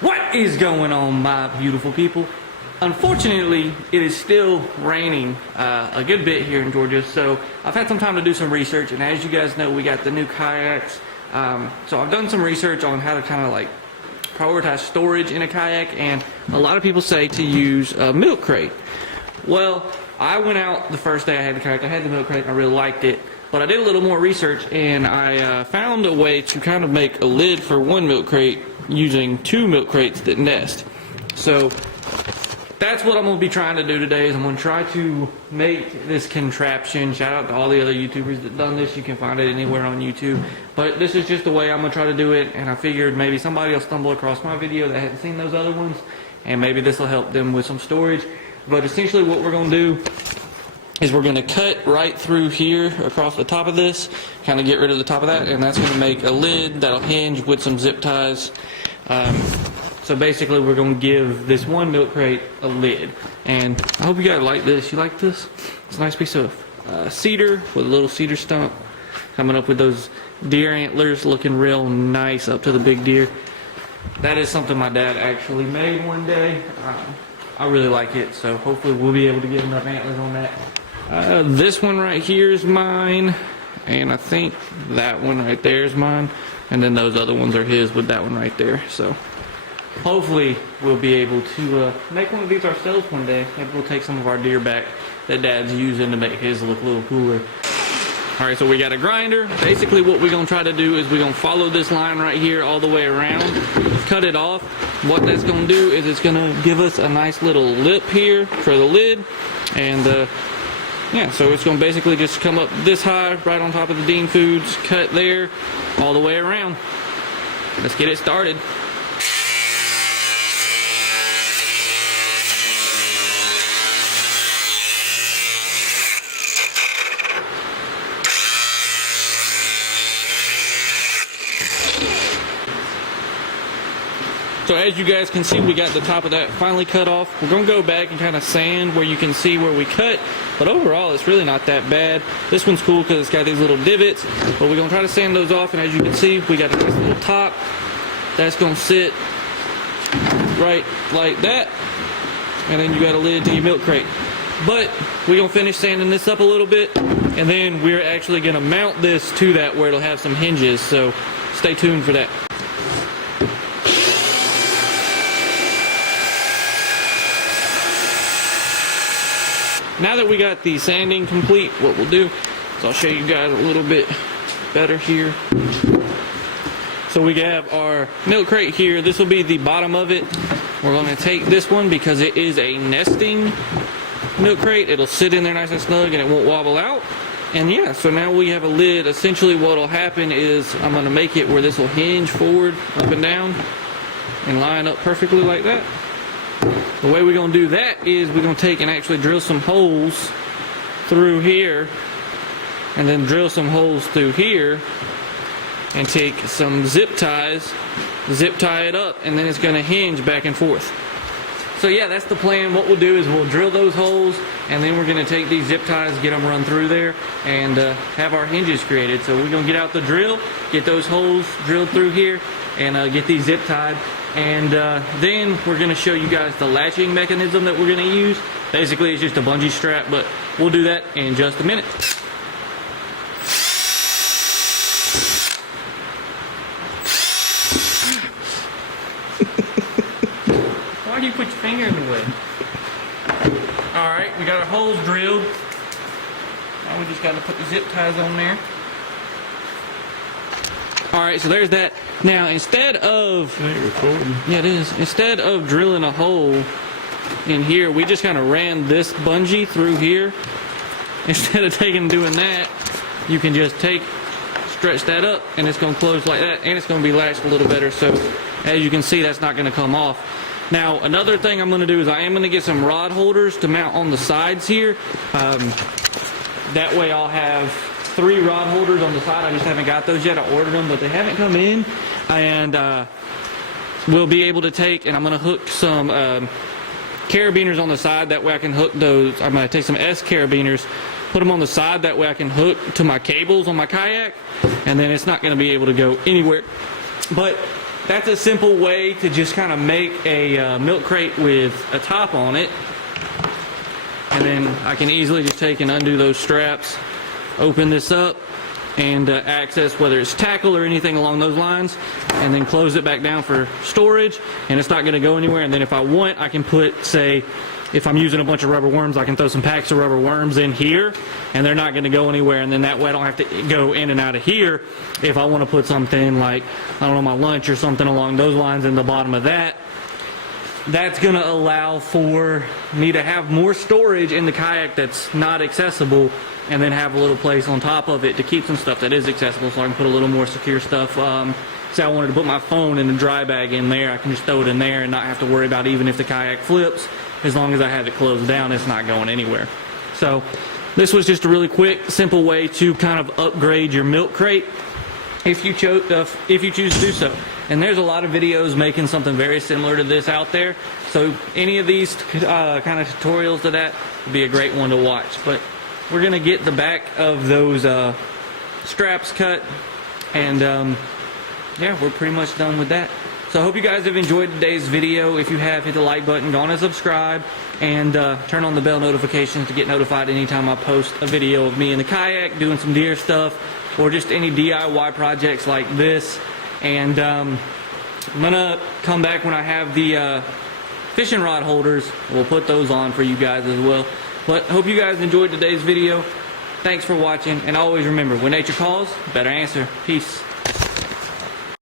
What is going on, my beautiful people? Unfortunately, it is still raining a good bit here in Georgia, so I've had some time to do some research, and as you guys know, we got the new kayaks. So I've done some research on how to kind of like prioritize storage in a kayak, and a lot of people say to use a milk crate. Well, I went out the first day I had the kayak, I had the milk crate, and I really liked it. But I did a little more research, and I found a way to kind of make a lid for one milk crate using two milk crates that nest. So that's what I'm going to be trying to do today, is I'm going to try to make this contraption. Shout out to all the other YouTubers that done this. You can find it anywhere on YouTube. But this is just the way I'm going to try to do it, and I figured maybe somebody will stumble across my video that hasn't seen those other ones, and maybe this will help them with some storage. But essentially what we're going to do is we're going to cut right through here across the top of this, kind of get rid of the top of that, and that's going to make a lid that'll hinge with some zip ties. So basically we're going to give this one milk crate a lid, and I hope you guys like this. You like this? It's a nice piece of cedar with a little cedar stump coming up with those deer antlers, looking real nice up to the big deer. That is something my dad actually made one day. I really like it, so hopefully we'll be able to get enough antlers on that. This one right here is mine, and I think that one right there is mine, and then those other ones are his with that one right there. So hopefully we'll be able to make one of these ourselves one day. Maybe we'll take some of our deer back that Dad's using to make his look a little cooler. Alright, so we got a grinder. Basically what we're going to try to do is we're going to follow this line right here all the way around, cut it off. What that's going to do is it's going to give us a nice little lip here for the lid, and yeah, so it's going to basically just come up this high right on top of the Dean Foods, cut there all the way around. Let's get it started. So as you guys can see, we got the top of that finally cut off. We're going to go back and kind of sand where you can see where we cut, but overall it's really not that bad. This one's cool because it's got these little divots, but we're going to try to sand those off, and as you can see, we got a nice little top. That's going to sit right like that, and then you got a lid to your milk crate. But we're going to finish sanding this up a little bit, and then we're actually going to mount this to that where it'll have some hinges, so stay tuned for that. Now that we got the sanding complete, what we'll do is I'll show you guys a little bit better here. So we have our milk crate here. This will be the bottom of it. We're going to take this one because it is a nesting milk crate. It'll sit in there nice and snug and it won't wobble out. And yeah, so now we have a lid. Essentially what will happen is I'm going to make it where this will hinge forward, up and down, and line up perfectly like that. The way we're going to do that is we're going to take and actually drill some holes through here, and then drill some holes through here, and take some zip ties, zip tie it up, and then it's going to hinge back and forth. So yeah, that's the plan. What we'll do is we'll drill those holes, and then we're going to take these zip ties, get them run through there, and have our hinges created. So we're going to get out the drill, get those holes drilled through here, and get these zip tied. And then we're going to show you guys the latching mechanism that we're going to use. Basically it's just a bungee strap, but we'll do that in just a minute. Why do you put your finger in the way? Alright, we got our holes drilled. Now we just got to put the zip ties on there. Alright, so there's that. Now, instead of... Yeah, it is. Instead of drilling a hole in here, we just kind of ran this bungee through here. Instead of doing that, you can just stretch that up, and it's going to close like that, and it's going to be latched a little better. So, as you can see, that's not going to come off. Now, another thing I'm going to do is I am going to get some rod holders to mount on the sides here. That way I'll have 3 rod holders on the side. I just haven't got those yet. I ordered them, but they haven't come in. And we'll be able to take, and I'm going to hook some carabiners on the side. That way I can hook those. I'm going to take some S carabiners, put them on the side. That way I can hook to my cables on my kayak, and then it's not going to be able to go anywhere. But that's a simple way to just kind of make a milk crate with a top on it. And then I can easily just take and undo those straps, open this up, and access whether it's tackle or anything along those lines, and then close it back down for storage, and it's not going to go anywhere. And then if I want, I can put, say, if I'm using a bunch of rubber worms, I can throw some packs of rubber worms in here, and they're not going to go anywhere, and then that way I don't have to go in and out of here if I want to put something like, I don't know, my lunch or something along those lines in the bottom of that. That's going to allow for me to have more storage in the kayak that's not accessible, and then have a little place on top of it to keep some stuff that is accessible, so I can put a little more secure stuff. Say I wanted to put my phone in a dry bag in there, I can just throw it in there and not have to worry about, even if the kayak flips, as long as I have it closed down, it's not going anywhere. So this was just a really quick, simple way to kind of upgrade your milk crate if you choose to do so. And there's a lot of videos making something very similar to this out there, so any of these kind of tutorials to that would be a great one to watch. But we're gonna get the back of those straps cut, and yeah, we're pretty much done with that. So I hope you guys have enjoyed today's video. If you have, hit the like button, go on and subscribe, and turn on the bell notifications to get notified anytime I post a video of me in the kayak doing some deer stuff, or just any DIY projects like this. And I'm gonna come back when I have the fishing rod holders. We'll put those on for you guys as well. But hope you guys enjoyed today's video. Thanks for watching, and always remember, when nature calls, better answer. Peace.